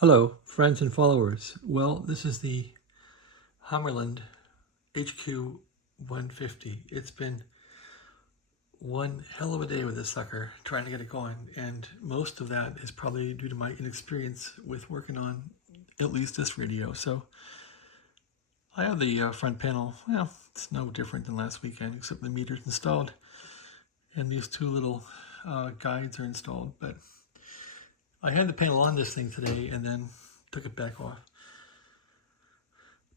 Hello, friends and followers. Well, this is the Hammarlund HQ-150. It's been one hell of a day with this sucker, trying to get it going, and most of that is probably due to my inexperience with working on at least this radio. So I have the front panel. Well, it's no different than last weekend, except the meter's installed, and these two little guides are installed, but I had the panel on this thing today and then took it back off.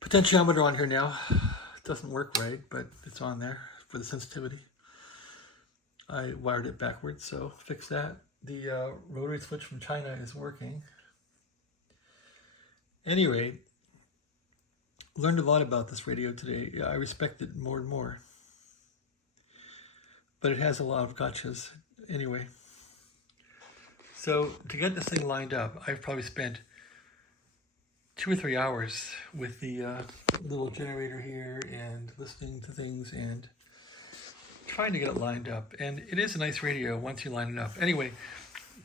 Potentiometer on here now. It doesn't work right, but it's on there for the sensitivity. I wired it backwards, so fix that. The rotary switch from China is working. Anyway, learned a lot about this radio today. I respect it more and more, but it has a lot of gotchas. Anyway. So to get this thing lined up, I've probably spent 2 or 3 hours with the little generator here and listening to things and trying to get it lined up. And it is a nice radio once you line it up. Anyway,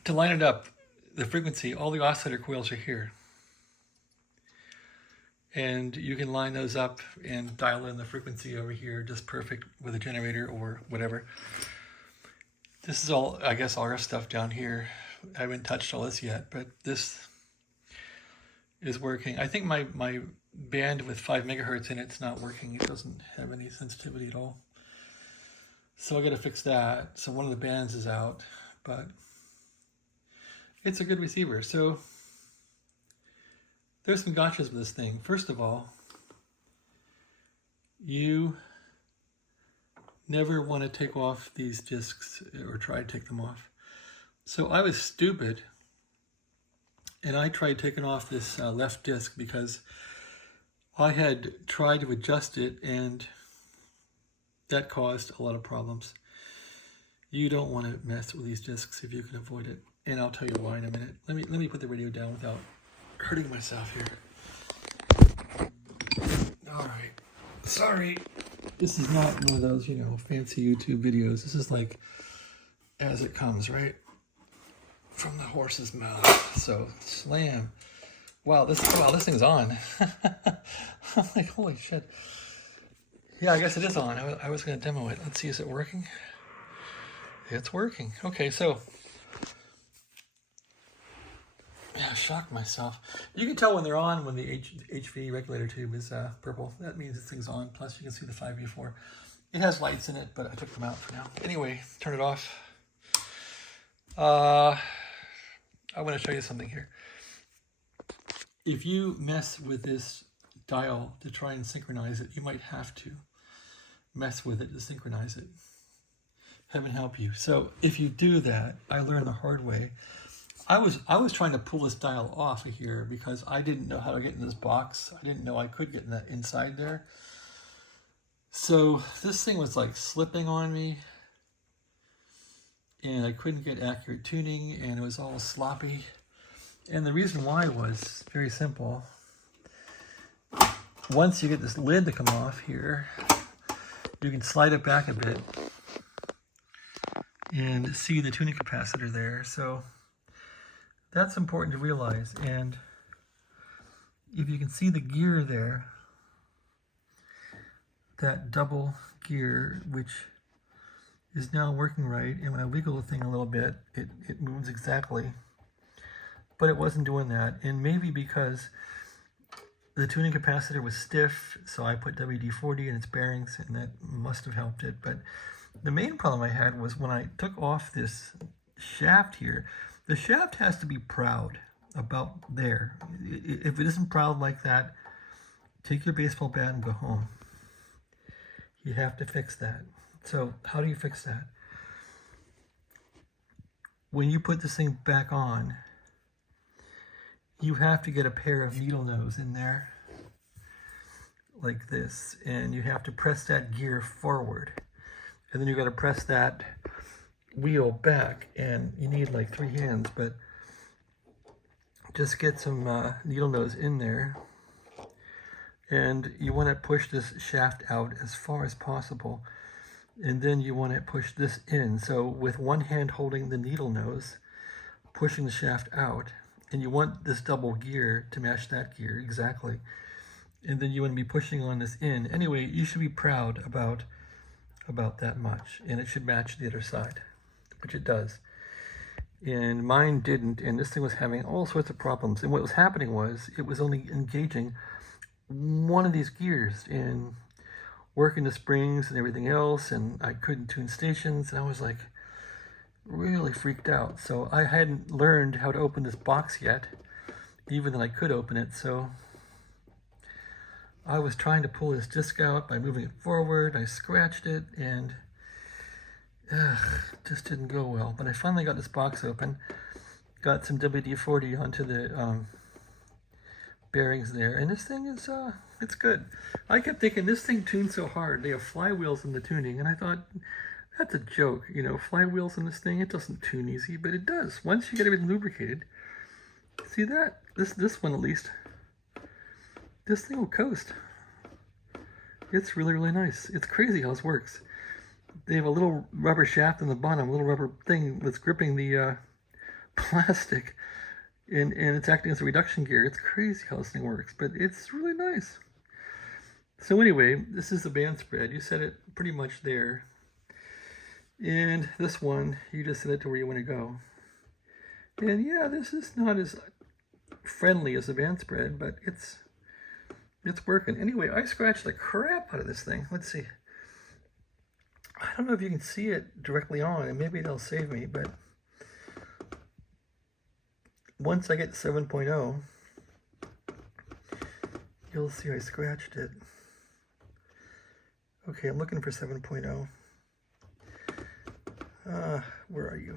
to line it up, the frequency, all the oscillator coils are here. And you can line those up and dial in the frequency over here just perfect with a generator or whatever. This is all, I guess, RF stuff down here. I haven't touched all this yet, but this is working. I think my band with 5 megahertz in it's not working. It doesn't have any sensitivity at all. So I got to fix that. So one of the bands is out, but it's a good receiver. So there's some gotchas with this thing. First of all, you never want to take off these discs or try to take them off. So I was stupid and I tried taking off this left disc because I had tried to adjust it and that caused a lot of problems. You don't want to mess with these discs if you can avoid it. And I'll tell you why in a minute. Let me put the radio down without hurting myself here. All right. Sorry. This is not one of those, fancy YouTube videos. This is like as it comes, right? From the horse's mouth. So slam. Wow, this thing's on. I'm like, holy shit. Yeah, I guess it is on. I was going to demo it. Let's see, is it working? It's working. Okay, so yeah, I shocked myself. You can tell when they're on when the HV regulator tube is purple. That means this thing's on. Plus, you can see the 5V4. It has lights in it, but I took them out for now. Anyway, turn it off. I want to show you something here. If you mess with this dial to try and synchronize it, you might have to mess with it to synchronize it. Heaven help you. So if you do that, I learned the hard way. I was trying to pull this dial off of here because I didn't know how to get in this box. I didn't know I could get in that inside there. So this thing was like slipping on me and I couldn't get accurate tuning and it was all sloppy. And the reason why was very simple. Once you get this lid to come off here, you can slide it back a bit and see the tuning capacitor there. So that's important to realize. And if you can see the gear there, that double gear, which is now working right, and when I wiggle the thing a little bit, it moves exactly. But it wasn't doing that, and maybe because the tuning capacitor was stiff, so I put WD-40 in its bearings, and that must have helped it. But the main problem I had was when I took off this shaft here, the shaft has to be proud about there. If it isn't proud like that, take your baseball bat and go home. You have to fix that. So how do you fix that? When you put this thing back on, you have to get a pair of needle nose in there like this, and you have to press that gear forward, and then you got to press that wheel back, and you need like 3 hands, but just get some needle nose in there, and you want to push this shaft out as far as possible, and then you want to push this in. So with one hand holding the needle nose, pushing the shaft out, and you want this double gear to match that gear exactly. And then you want to be pushing on this in. Anyway, you should be proud about that much, and it should match the other side, which it does. And mine didn't, and this thing was having all sorts of problems. And what was happening was it was only engaging one of these gears and working the springs and everything else, and I couldn't tune stations, and I was like really freaked out. So I hadn't learned how to open this box yet, even though I could open it. So I was trying to pull this disc out by moving it forward. I scratched it, and just didn't go well. But I finally got this box open, got some WD-40 onto the bearings there, and this thing is it's good. I kept thinking this thing tunes so hard. They have flywheels in the tuning, and I thought that's a joke, you know, flywheels in this thing. It doesn't tune easy, but it does once you get everything lubricated. See that? This one at least. This thing will coast. It's really, really nice. It's crazy how this works. They have a little rubber shaft in the bottom, a little rubber thing that's gripping the plastic, and it's acting as a reduction gear. It's crazy how this thing works, but it's really nice. So anyway, this is the band spread. You set it pretty much there. And this one, you just set it to where you want to go. And yeah, this is not as friendly as the band spread, but it's working. Anyway, I scratched the crap out of this thing. Let's see. I don't know if you can see it directly on, and maybe it'll save me, but once I get to 7.0, you'll see I scratched it. Okay, I'm looking for 7.0. Where are you?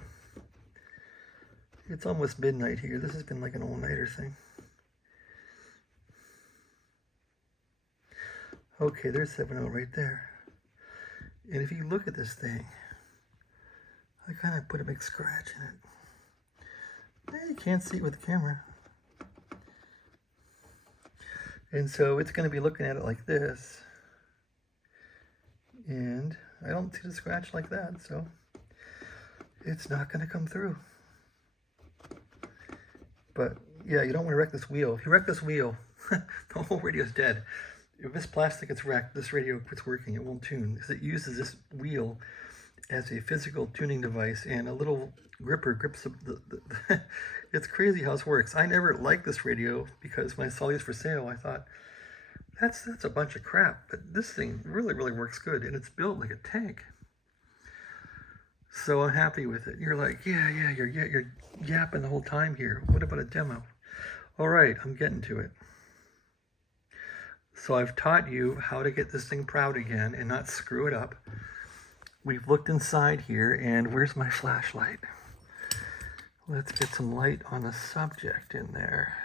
It's almost midnight here. This has been like an all-nighter thing. Okay, there's 7.0 right there. And if you look at this thing, I kind of put a big scratch in it. You can't see it with the camera. And so it's going to be looking at it like this. And I don't see the scratch like that, so it's not going to come through. But yeah, you don't want to wreck this wheel. If you wreck this wheel, the whole radio's dead. If this plastic gets wrecked, this radio quits working. It won't tune because it uses this wheel as a physical tuning device, and a little gripper grips the it's crazy how this works. I never liked this radio because when I saw these for sale, I thought, that's a bunch of crap. But this thing really, really works good, and it's built like a tank. So I'm happy with it. You're like, yeah, you're yapping the whole time here. What about a demo? All right, I'm getting to it. So I've taught you how to get this thing proud again and not screw it up. We've looked inside here, and where's my flashlight? Let's get some light on the subject in there.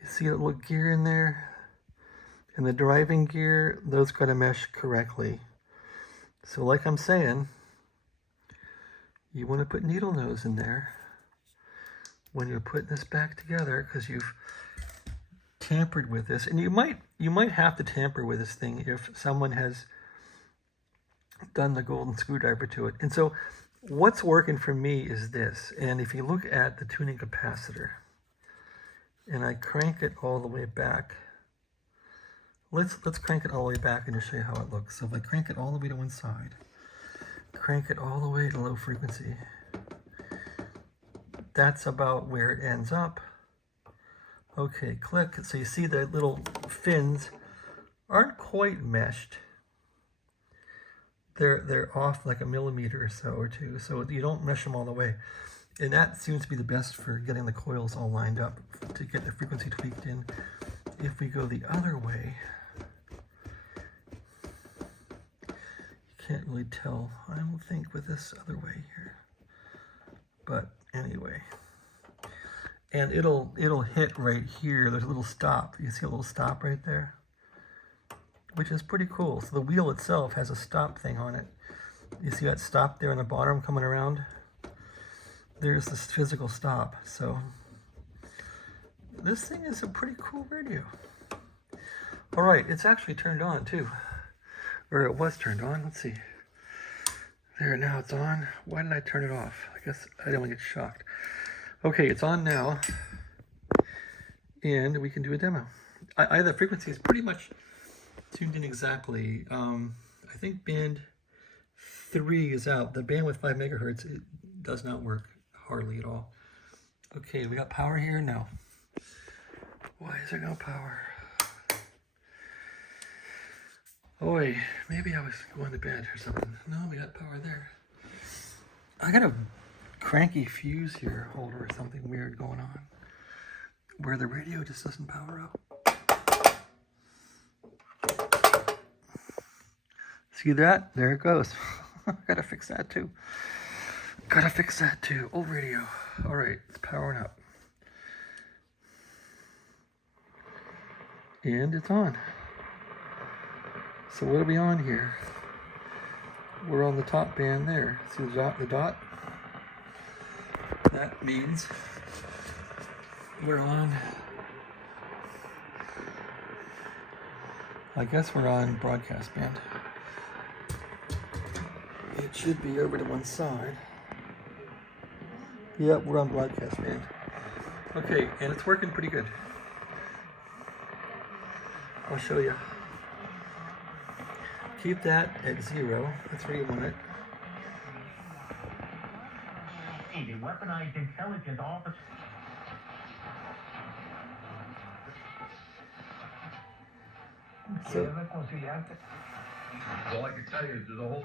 You see a little gear in there? And the driving gear, those got to mesh correctly. So like I'm saying, you want to put needle nose in there when you're putting this back together, because you've tampered with this. And you might have to tamper with this thing if someone has done the golden screwdriver to it. And so what's working for me is this. And if you look at the tuning capacitor, and I crank it all the way back, let's crank it all the way back and just show you how it looks. So if I crank it all the way to one side, crank it all the way to low frequency, that's about where it ends up. Okay, click. So you see the little fins aren't quite meshed. They're off like a millimeter or so or two, so you don't mesh them all the way. And that seems to be the best for getting the coils all lined up to get the frequency tweaked in. If we go the other way, you can't really tell, I don't think, with this other way here. But anyway, and it'll hit right here. There's a little stop. You see a little stop right there, which is pretty cool. So the wheel itself has a stop thing on it. You see that stop there on the bottom coming around? There's this physical stop. So this thing is a pretty cool radio. All right, it's actually turned on too. Or it was turned on. Let's see. There, now it's on. Why did I turn it off? I guess I don't want to get shocked. Okay, it's on now. and we can do a demo. The frequency is pretty much tuned in exactly. I think band 3 is out. The band with 5 megahertz, it does not work hardly at all. Okay, we got power here? No. Why is there no power? Oi, maybe I was going to bed or something. No, we got power there. I got a cranky fuse here, holder or something weird going on, where the radio just doesn't power up. See that? There it goes. Gotta fix that too. Old radio. All right, it's powering up. And it's on. So what are we on here? We're on the top band there. See the dot? That means we're on, I guess we're on broadcast band. It should be over to one side. Yep, we're on broadcast band. Okay, and it's working pretty good. I'll show you. Keep that at 0. That's where you want it. The weaponized intelligence officer. So, all I can tell you is there's a whole...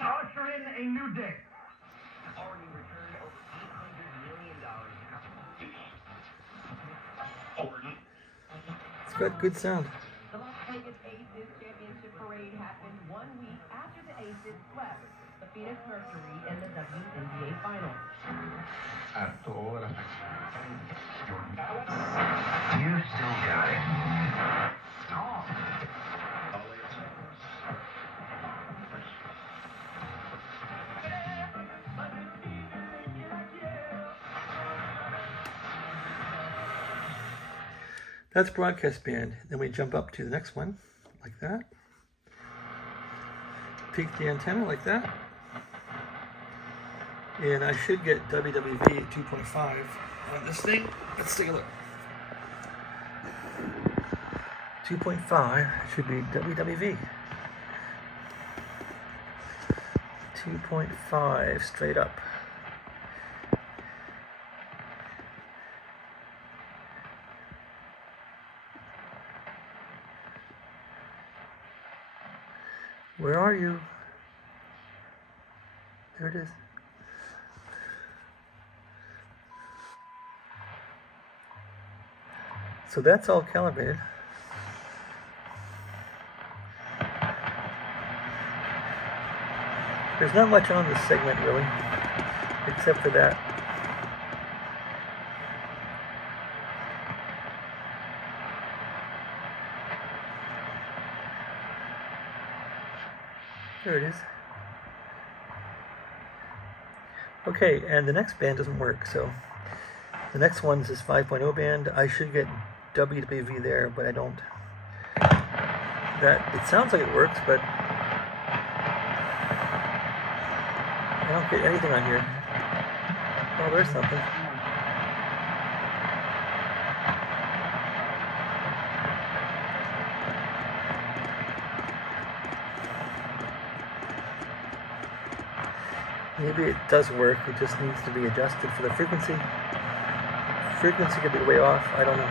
Usher in a new day. Already returned over $800 million. it's got good sound. The Las Vegas Aces Championship Parade happened 1 week after the Aces swept the Phoenix Mercury in the WNBA Finals. You still got it. Oh. That's broadcast band. Then we jump up to the next one, like that. Peak the antenna like that. And I should get WWV 2.5 on this thing. Let's take a look. 2.5 should be WWV. 2.5 straight up. Where are you? There it is. So that's all calibrated. There's not much on this segment really, except for that. There it is. Okay, and the next band doesn't work, so the next one's this 5.0 band. I should get WWV there, but I don't. It sounds like it works, but I don't get anything on here. Oh, there's something. Maybe it does work, it just needs to be adjusted for the frequency. Frequency could be way off, I don't know.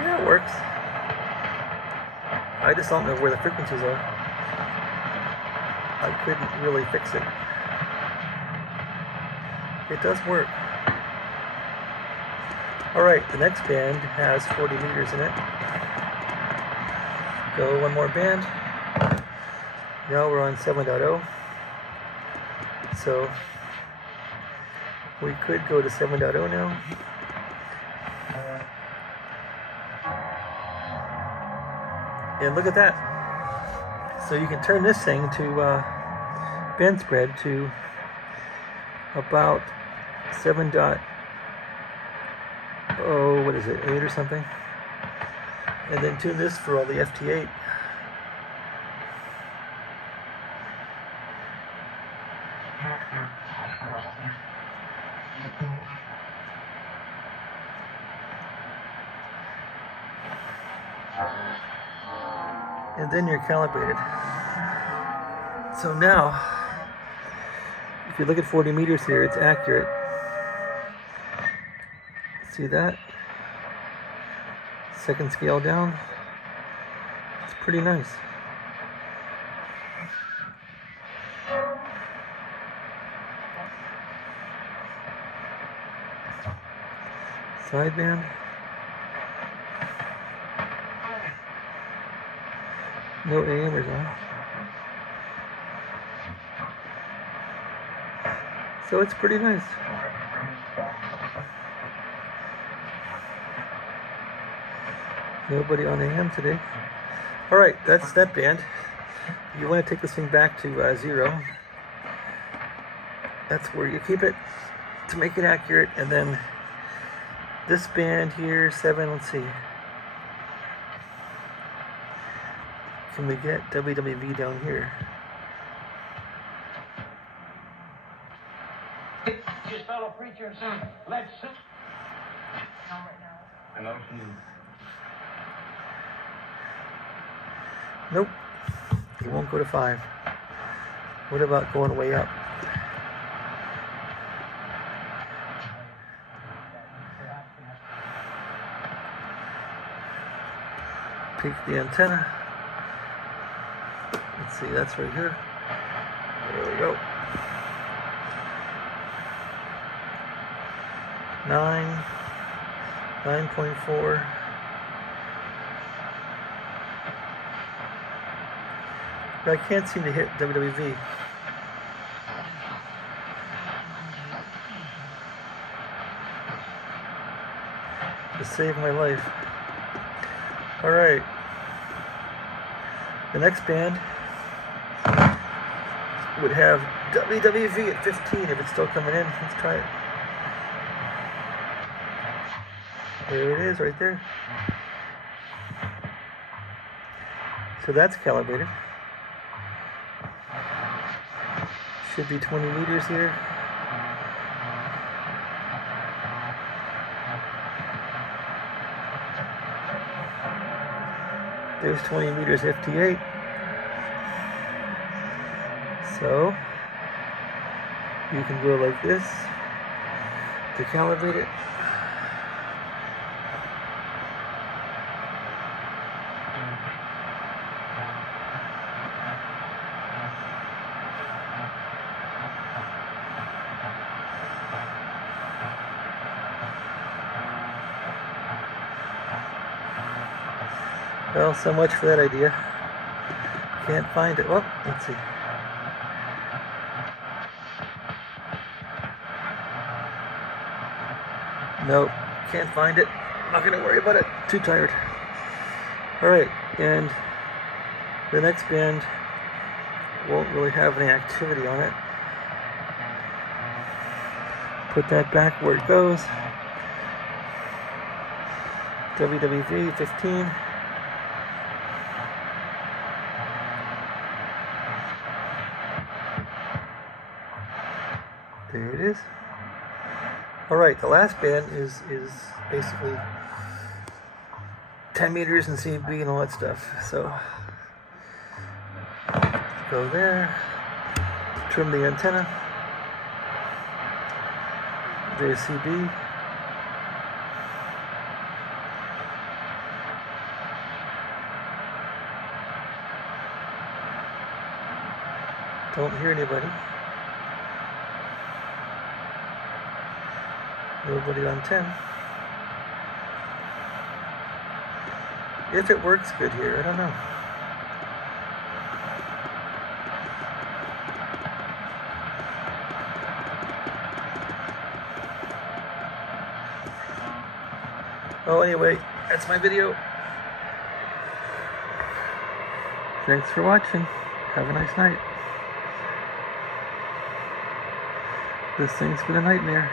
Yeah, it works. I just don't know where the frequencies are. I couldn't really fix it. It does work. Alright, the next band has 40 meters in it. Go one more band. Now we're on 7.0, so we could go to 7.0 now. And look at that. So you can turn this thing to band spread to about 7.0, what is it, 8 or something? And then tune this for all the FT8. And then you're calibrated. So now, if you look at 40 meters here, it's accurate. See that? Second scale down. It's pretty nice. Sideband. No AMers on. So it's pretty nice. Nobody on AM today. Alright, that's that band. You want to take this thing back to 0. That's where you keep it to make it accurate. And then this band here, 7, let's see. Can we get WWV down here? Just fellow preachers, let's sit. Nope. It won't go to 5. What about going way up? Peak the antenna. Let's see, that's right here. There we go. 9.4. But I can't seem to hit WWV. To save my life. Alright. The next band would have WWV at 15 if it's still coming in. Let's try it. There it is, right there. So that's calibrated. Should be 20 meters here. There's 20 meters FT8. So you can go like this to calibrate it. Well, so much for that idea. Can't find it. Well, let's see. Nope, can't find it. Not gonna worry about it. Too tired. Alright, and the next band won't really have any activity on it. Put that back where it goes. WWV 15. There it is. Alright, the last band is basically 10 meters and CB and all that stuff. So go there, trim the antenna. There's CB. Don't hear anybody. Nobody on 10. If it works good here, I don't know. Oh, anyway, that's my video. Thanks for watching. Have a nice night. This thing's been a nightmare.